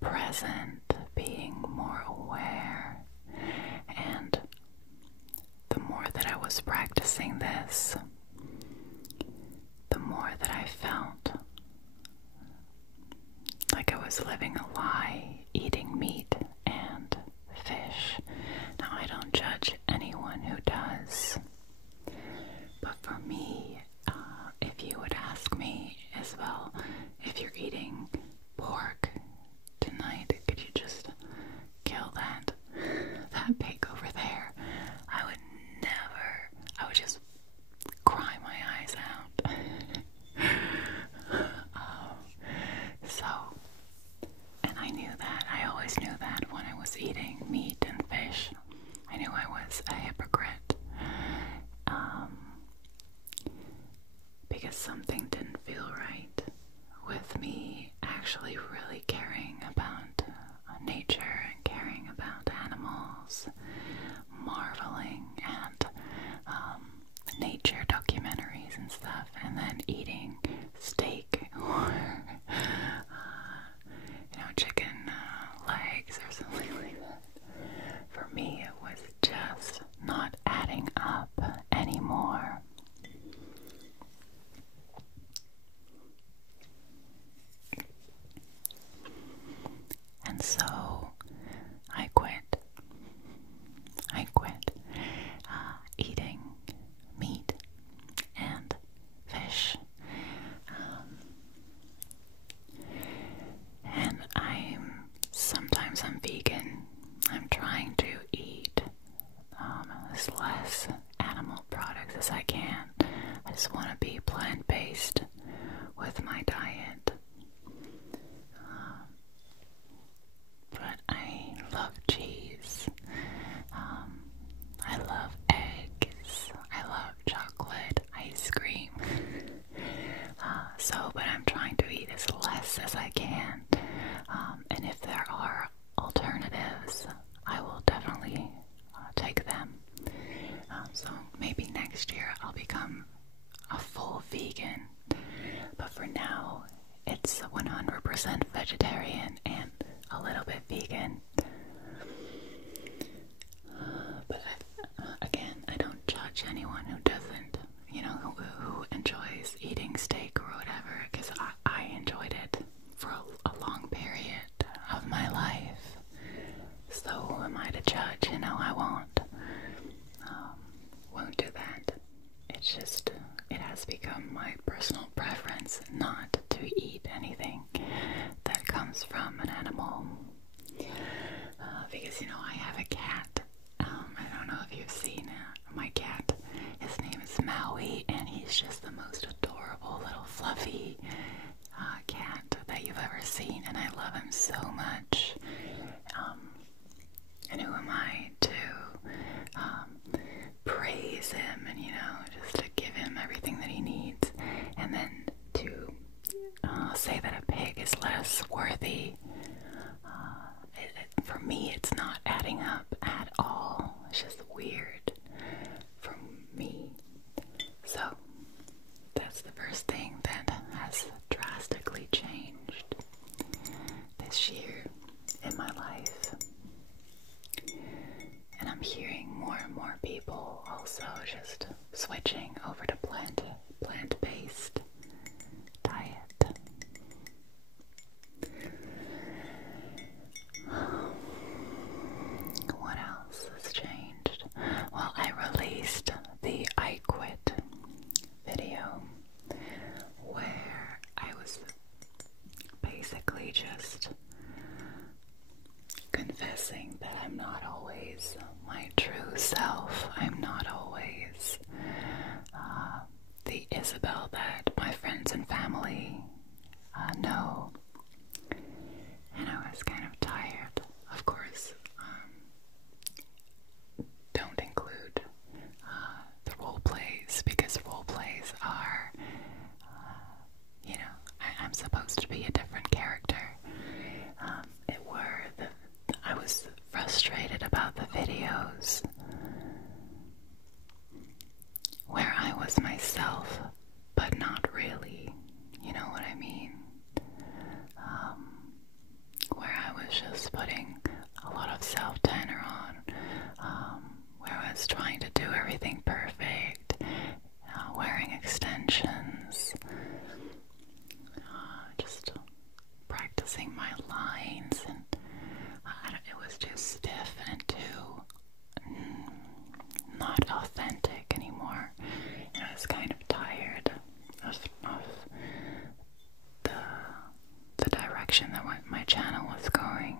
present, being more aware. And the more that I was practicing this, the more that I felt like I was living a lie, eating meat and fish. Now, I don't judge anyone who does, but for me, if you would ask me, Isabel, if you're eating pork tonight, could you just kill that pig over there? I would just cry my eyes out. So, and I knew that. I always knew that when I was eating meat and fish. I knew I was a hypocrite. Because something didn't feel right with me actually really caring about nature and caring about animals, marveling at nature documentaries and stuff, and then eating steak or chicken legs or something like that. For me, it was just not adding up anymore. And so I quit eating meat and fish. And sometimes I'm vegan. I'm trying to eat as less animal products as I can. I just want to be plant-based with my diet. But I love cheese. I love eggs. I love chocolate, ice cream. But I'm trying to eat as less as I can. And if there are alternatives, I will definitely take them. So maybe next year I'll become a full vegan. But for now, it's 100% vegetarian and a little bit vegan. But again, I don't judge anyone who doesn't, who enjoys eating steak or whatever, because I enjoyed it for a long period of my life. So who am I to judge? I won't do that. It's just, it has become my personal preference not to eat anything that comes from an animal. Because, I have a cat. I don't know if you've seen my cat. His name is Maui, and he's just the most adorable little fluffy cat that you've ever seen, and I love him so much. And who am I to praise him and, just to give him everything that he needs, and then to say that a pig is less worthy? For me, it's not adding up at all. It's just weird for me. So, that's the first thing that has drastically changed this year in my life. And I'm hearing more and more people also just switching over to plant-based diet. What else has changed? Well, I released the I Quit video where I was basically just confessing that I'm not always my true self. I'm not always the Isabel that my friends and family know. And I was kind of tired. Of course, don't include the role plays, because role plays are, I'm supposed to be a different character. I was frustrated about the videos where I was myself, but not really. You know what I mean? Where I putting a lot of self-tanner on, where I was trying to do everything perfect, wearing extensions, just practicing my lines, and it was too stiff and too not authentic anymore. And I was kind of tired of the direction that my channel was going.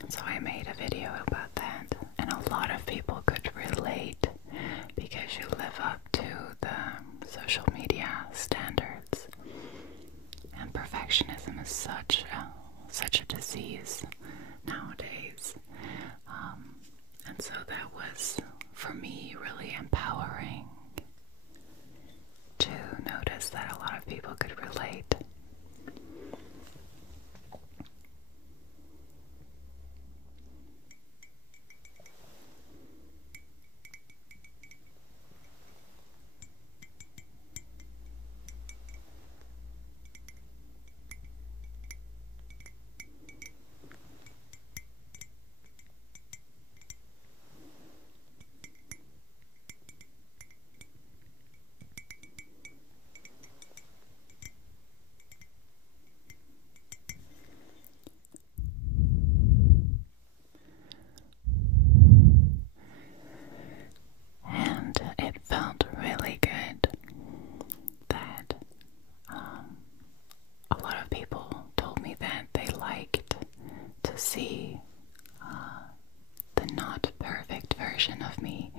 And so I made a video about that, and a lot of people could relate because you live up to the social media standards. And perfectionism is such a disease nowadays. And so that was, for me, really empowering to notice that a lot of people could relate. See the not perfect version of me.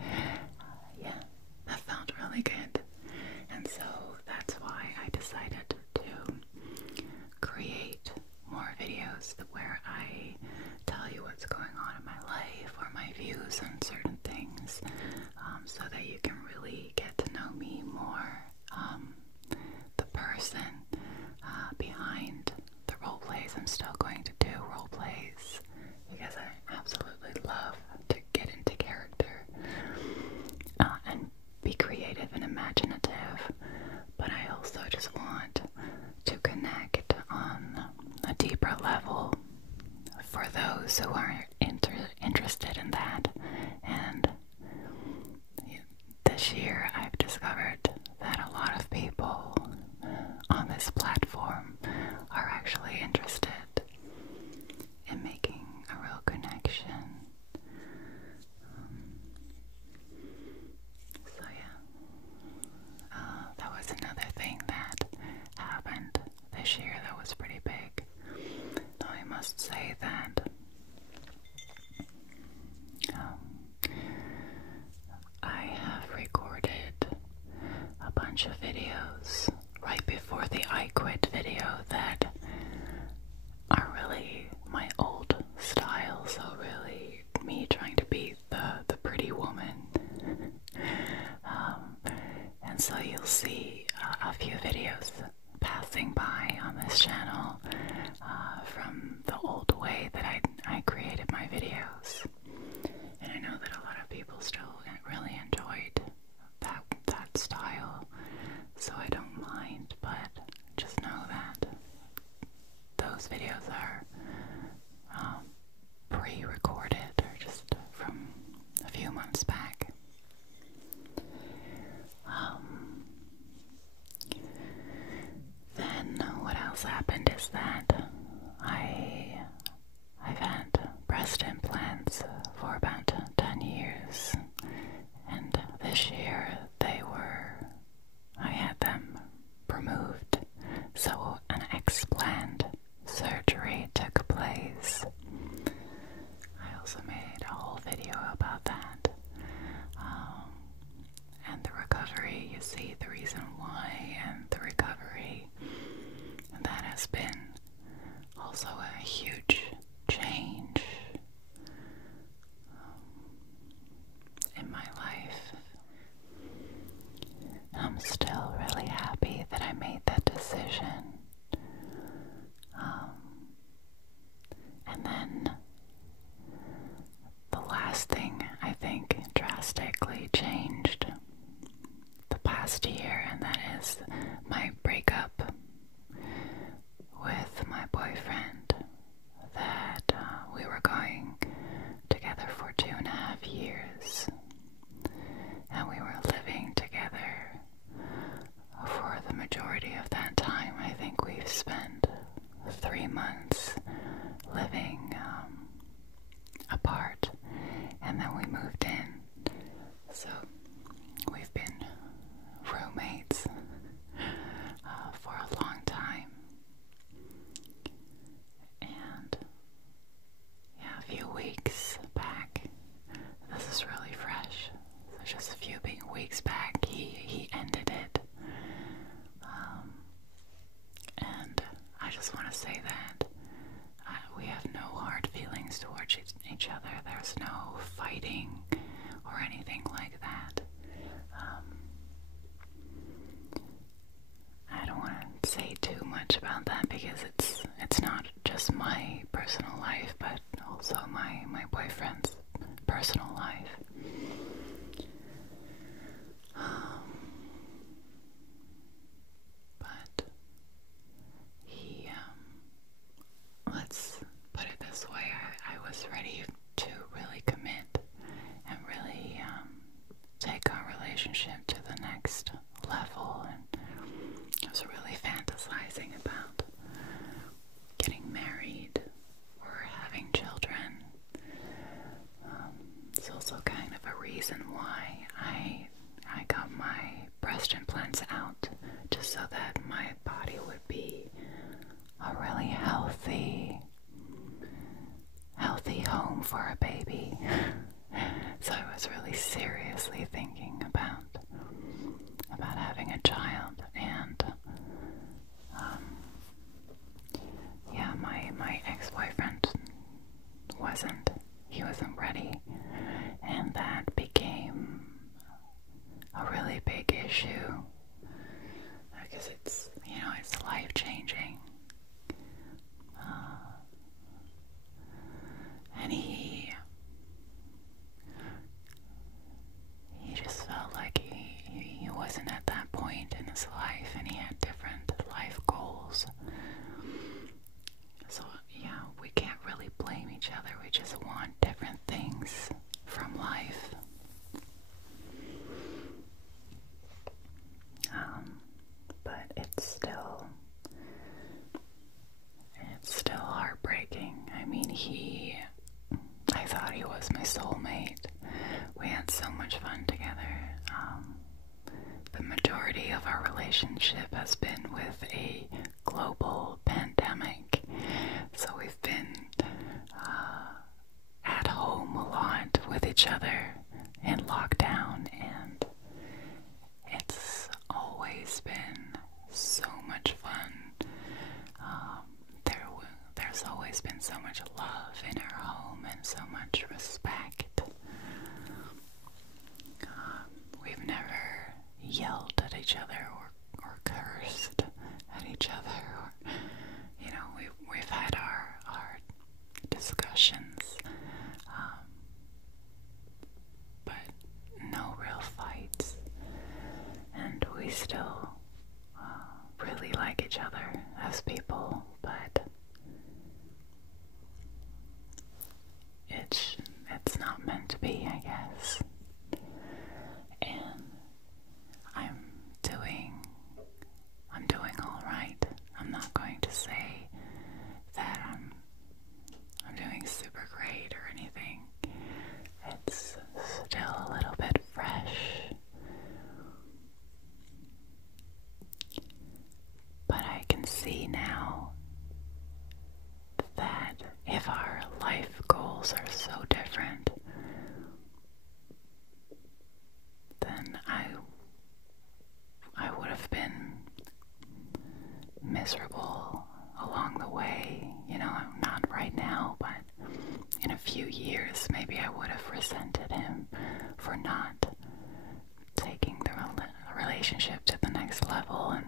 Yeah, that felt really good. And so that's why I decided to create more videos where I tell you what's going on in my life or my views on certain things, so that you can really get to know me more, the person behind the role plays. I'm still going to do role plays because I absolutely love to get into character and be creative and imaginative, but I also just want to connect on a deeper level for those who are interested in that. And this year I've discovered that a lot of people on this platform are actually interested in making a real connection. So yeah, that was another thing that happened this year that was pretty big. Though I must say that I have recorded a bunch of videos right before the I Quit video that are really my old style, so really me trying to be the pretty woman. And so you'll see a few videos passing by on this channel from the old way that I created my videos. And I know that a lot of people still really enjoyed that style, so I don't mind, but just know that those videos are pre-recorded or just from a few months back. Then what else happened is that I've had breast implants for about 10 years, and this year I had them removed, so an explant surgery took place. I also made a whole video about that, and the recovery. You see the reason why and the recovery, and that has been also a huge change in my life. I'm still really happy that I made that decision. And then the last thing I think drastically changed the past year, and that is my breakup with my boyfriend that So we've been roommates for a long time, and yeah, a few weeks back, this is really fresh, so just a few weeks back, he ended it, and I just want to say that we have no hard feelings towards each other. There's no fighting or anything like that. I don't want to say too much about that because it's not just my personal life, but also my boyfriend's personal life. But he, let's put it this way, I was ready to really commit and really take our relationship to the next level, and I was really fantasizing about getting married or having children. It's also kind of a reason why I got my breast implants out, just so that my body would be a really healthy home for a baby. So I was really seriously thinking about having a child, and yeah, my ex-boyfriend wasn't ready, and that became a really big issue because it's life-changing. And he just felt like he wasn't at that point in his life, and he had different life goals. So yeah, we can't really blame each other. We just want different things from life. But it's still heartbreaking. I mean, I thought he was my soulmate. We had so much fun together. The majority of our relationship has been with a global pandemic, so we've been at home a lot with each other in lockdown, and it's always been so much fun. There's always been so much love in our home and so much respect. We've never yelled at each other or cursed at each other, or we've had our discussions, but no real fights, and we still really like each other as people, but it's not meant to be, I guess. And I'm doing all right. I'm not going to say that I'm doing super great or anything. It's still a little bit fresh, but I can see now that if our life goals are so different, then I would have been miserable along the way. Not right now, but in a few years, maybe I would have resented him for not taking the relationship to the next level, and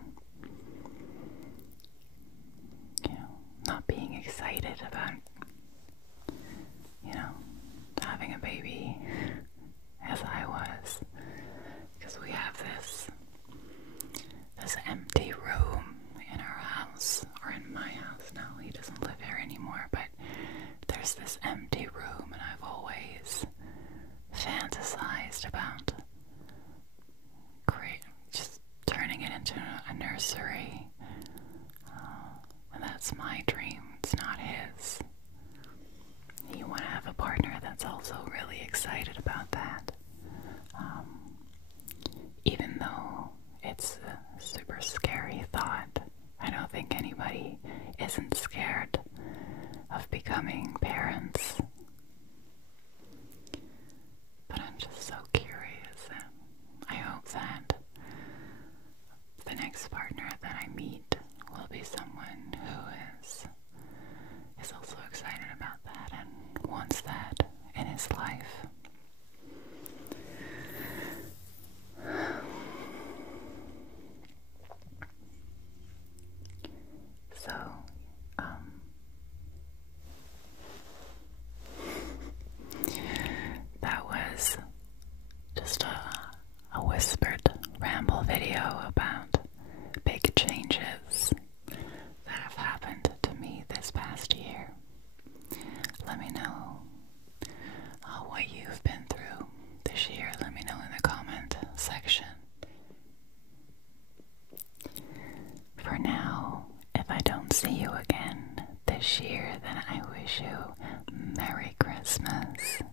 not being excited about having a baby as I was, because we have this empty room in our house, or in my house now. He doesn't live here anymore, but there's this empty room, and I've always fantasized about just turning it into a nursery, and that's my dream. It's not his. You want to have a partner that's also really excited about that. Merry Christmas.